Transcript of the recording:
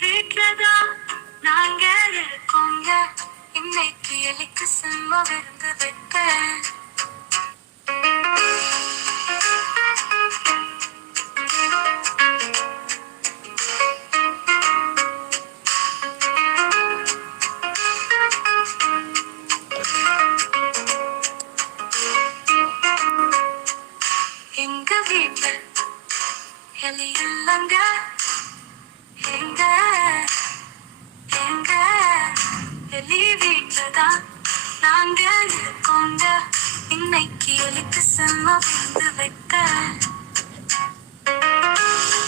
வீட்டுலதான் நாங்க இருக்கோங்க. இன்னைக்கு எலிக்கு செம்ம விருந்து வைக்க. எங்க வீட்டு எலி இல்லங்க எங்க? எங்க? எலி வீட்டுல தான் நாங்க இருக்கோங்க. இன்னைக்கு எலிக்கு செம்ம வந்து வைக்க